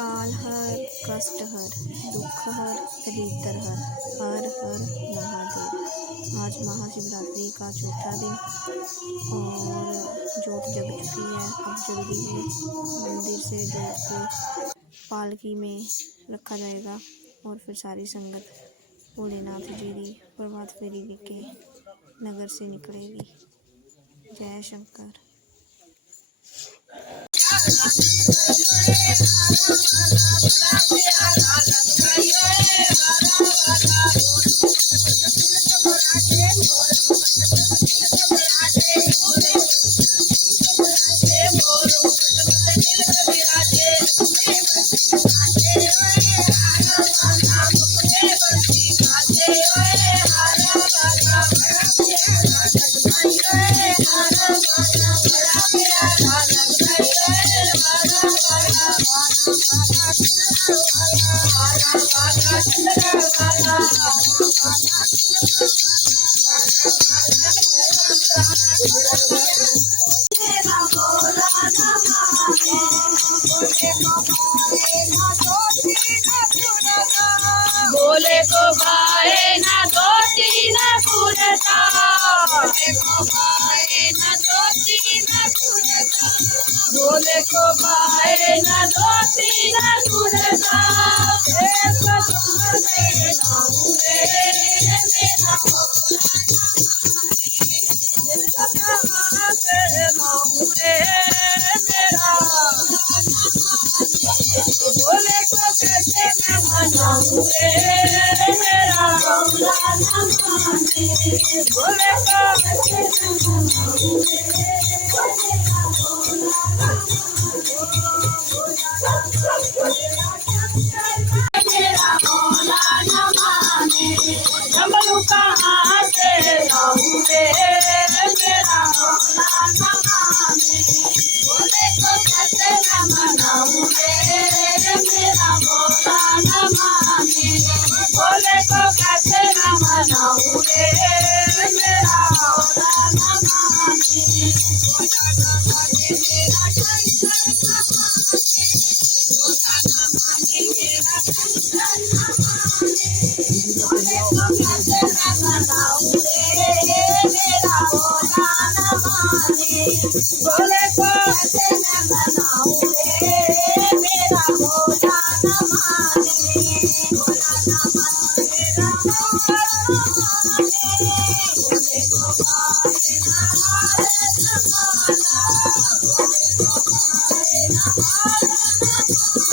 काल हर, कष्ट हर, दुख हर, दरिद्र हर, हर हर महादेव। आज महाशिवरात्रि का चौथा दिन और जोत जग चुकी है। अब जल्दी ही मंदिर से जोत को पालकी में रखा जाएगा और फिर सारी संगत भोलेनाथ जी की प्रभात फेरी लेके नगर से निकलेगी। जय शंकर। बोले को भाए ना दो तीन पुरता, बोले को भाए ना दो तीन पुरता, बोले को भाए ना दो तीन पुरता। बोले को कैसे मैं मनाऊं रे मेरा मौला न माने, बोले को कैसे मैं मनाऊं रे मेरा मौला न माने, मेरा मौला न माने। डमरू कहाँ से लाऊं रे मेरा मौला न माने, बोले को कैसे मैं मनाऊं रे मेरा मौला न माने, बोले को कैसे न मनाऊं रे मेरा मौला न माने। मेरा कंचन न माने, मौला न माने मेरा कंचन न माने, बोले को कैसे न मनाऊं रे मेरा मौला न माने, बोले को कैसे न मनाऊं रे मेरा मौला न माने। मौला न माने मेरा मौला न माने, बोले को भाए ना हारे जमाना, बोले को भाए ना हारे जमाना,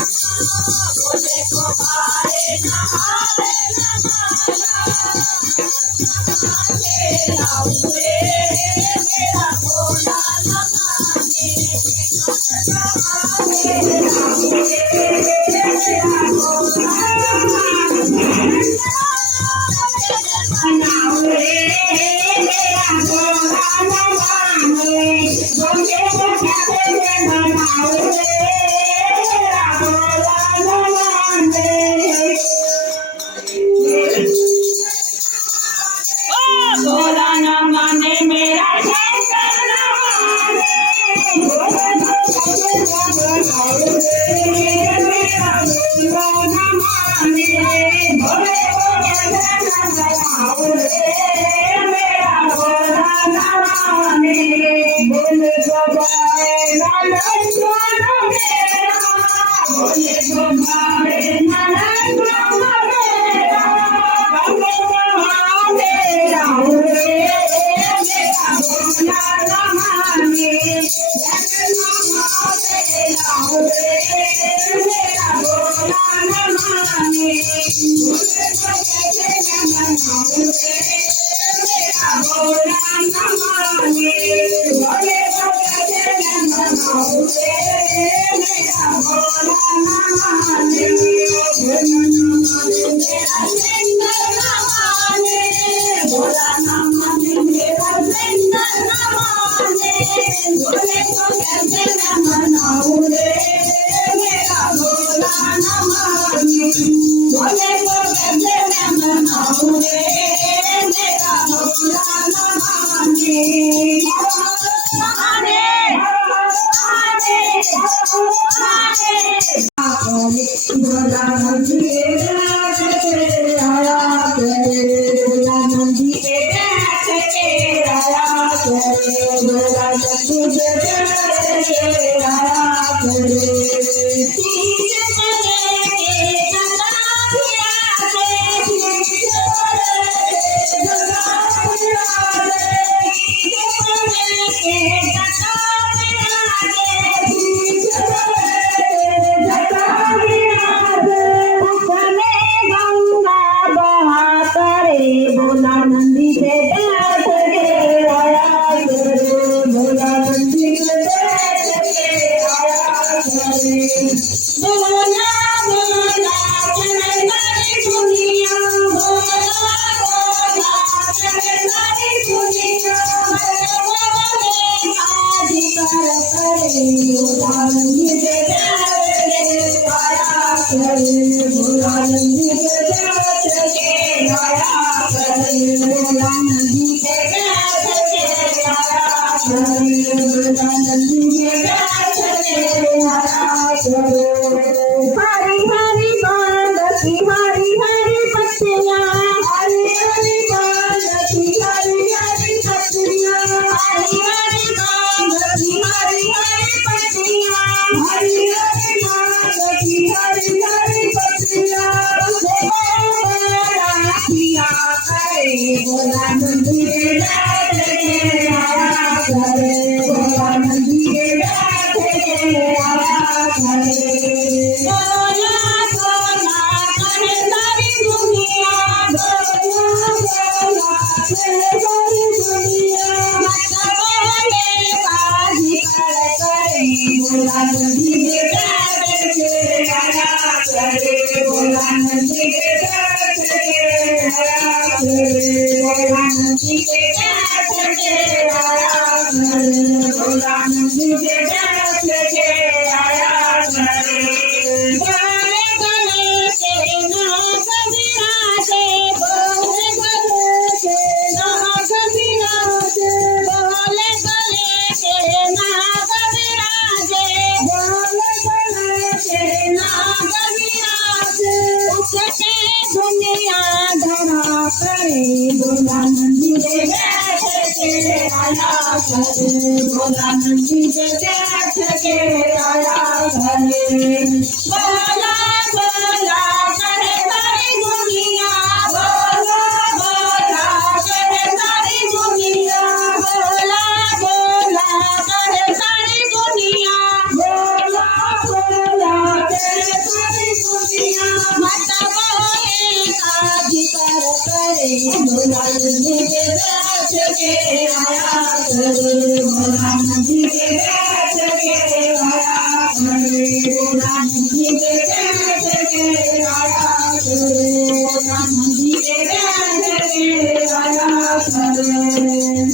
बोले को भाए ना हारे जमाना। लाऊं रे मेरा मौला न माने, लाऊं रे मेरा मौला न माने, मनाऊं रे मेरा मौला न माने, बोले को कैसे मैं मनाऊं रे मेरा मौला न माने। मौला न माने मेरा शंकर न माने, बोले को कैसे मैं मनाऊं रे मेरा मौला न माने, बोले को कैसे मैं मनाऊं रे मेरा मौला न माने। बोले को भाए ना लंदन मेरा, बोले को भाए ना लंदन मेरा, बोले को भाए लाऊं रे मेरा मौला न माने, लाऊं रे मेरा मौला न माने, बोले को कैसे मैं मनाऊं रे मेरा मौला न माने, बोले को कैसे मैं मनाऊं रे मेरा मौला न माने। भोला न माने मेरा शंकर न माने, भोला न माने मेरा शंकर न माने, बोले को कैसे मैं मनाऊं रे मेरा मौला न माने, बोले को कैसे मैं मनाऊं रे मेरा मौला न माने। भोला नंदी के बैठ के आया करे भोला नंदी के बैठ के आया करे भोला नंदी के बैठ के आया करे शीश चले के गंगा पिया से शीश चले गंगा पिया से शीश चले के गंगा पिया से शीश चले गंगा पिया से उसने गंगा बहा करे भोला नंदी से बैठ के आया करे भोला नंदी से बैठ के आया करे बोला बोला चले सारी दुनिया बोला बोला चले सारी दुनिया बोले आज कर करे भोला नंदी से बैठ के आया करे भोला नंदी से बैठ के आया करे भोला नंदी से बैठ के आया करे भोला नंदी से बैठ के आया करे हरी हरी बांध की हरी हरी पत्तियां हरी हरी बांध की हरी हरी पत्तियां हरी हरी बांध की हरी हरी पत्तियां हरी हरी बांध की हरी हरी पत्तियां किया करे भोला नंदी के बैठ के आया करे भोला नंदी के बैठ के आया करे बोला बोला करे सारी दुनिया बोला बोला करे सारी दुनिया मत बोले बाजी कर करे भोला नंदी के बैठ के आया करे भोला नंदी के बैठ के आया करे भोला नंदी के बैठ के आया करे भोला नंदी के बैठ के आया करे गले गले के नाग विराजे बोले गले के नाग विराजे बोले गले के नाग विराजे बोले गले के नाग विराजे उसके दुनिया धरा करे भोला नंदी के बैठ के आया करे भोला नंदी के बैठ के आया करे बोला बोला करे सारी दुनिया बोला बोला करे सारी दुनिया बोला बोला करे सारी दुनिया बोला बोला करे सारी दुनिया मत बोले आज कर करे भोला नंदी के बैठ के आया करे भोला नंदी के बैठ के आया करे भोला नंदी के बैठ के आया करे भोला नंदी के बैठ के आया करे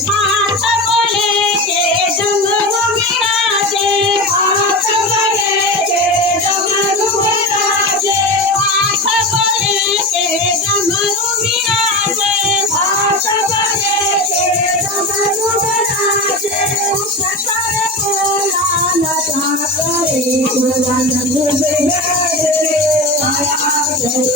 हाथ बोले के डमरू विराजे हाथ बोले के डमरू विराजे हाथ बोले के डमरू विराजे हाथ बोले के डमरू विराजे उसकर भोला लता करे भोला नंदी के बैठ के आया करे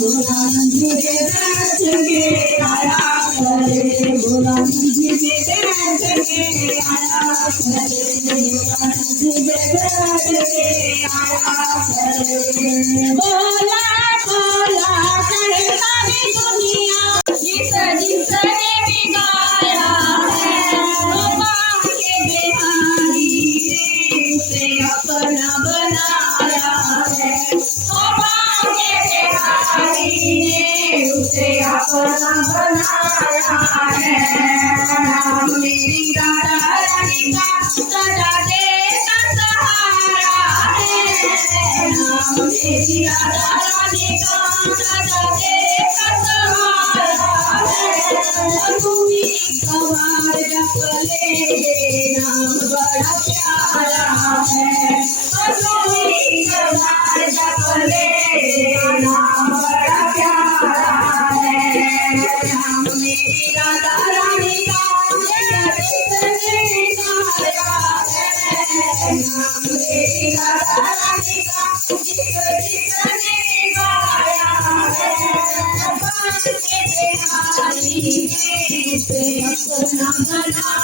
भोला नंदी के बैठ के आया करे भोला नंदी के बैठ के आया करे भोला नंदी के बैठ के आया करे बोला बोला करे सारी दुनिया जिस जिसने बिगाड़ा है वो बाके बिहारी ने उसे अपना बनाया है वो बाके बिहारी ने उसे अपना बनाया है नाम मेरी राधा रानी का सदा देता सहारा है नाम मेरी राधा रानी का सदा देता सहारा है तुम्ही कमार जपले नाम बड़ा प्यारा है तुम्ही कमार जपले नाम बड़ा प्यारा है नाम मेरी राधा रानी का सदा देता सहारा है नाम मेरी राधा रानी का उसे अपना बना